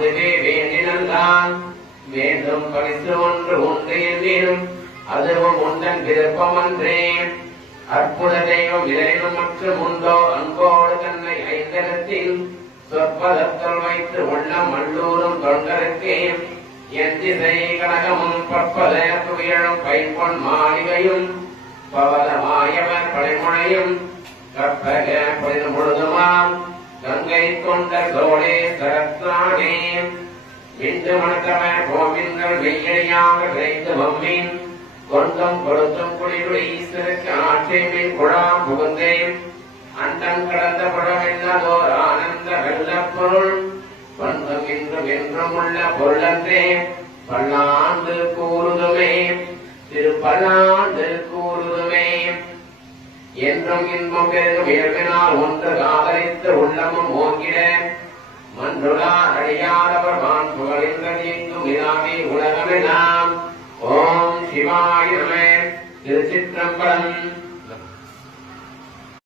அதுவே வேண்டினல்தான் வேண்டும் பரிசு ஒன்று உண்டு என்றும் அதுவும் உந்தன் விருப்பமன்றே. அற்புத தெய்வம் இறைவன் மற்றும் உண்டோ அன்போடு தன்னை ஐந்தரத்தில் சொற்பதத்தில் வைத்து உள்ளம் மல்லூரும் தொண்டருக்கே என் திசை கனகமும் பற்பத துயழும் பைம்பொன் மாளிகையும் பவதமாயவர் படைமுனையும் கற்பக பொழுது முழுதுமாம் கங்கை கொண்ட சோழே சரத்ரானே விண்டு மணத்தவர் கோவிந்தல் வெய்யடியாக விரைந்து வம்மின் கொண்டும் கொடுத்தும் குடியுடைய ஈஸ்வருக்கு ஆட்சேபின் குழாம் புகுந்தேன் அண்டம் கடந்த புழவென்னதோர் ஆனந்த வெள்ளப்பொருள் பண்டும் இன்றும் என்றும் உள்ள பொருளன்றே பல்லாண்டு கூறுதுமே திருப்பல்லாண்டு கூறுதுமே. என்றும் இன்பம் பெருகும் உயர்வினால் ஒன்று காதலித்து உள்ளமும் ஓங்கிட மன்றுளார் அழியாதவர் வான் புகழின்றது எங்கும் இதாமே உலகமெல்லாம். ஓம் சிவாய நம. திருச்சிற்றம்பலம்.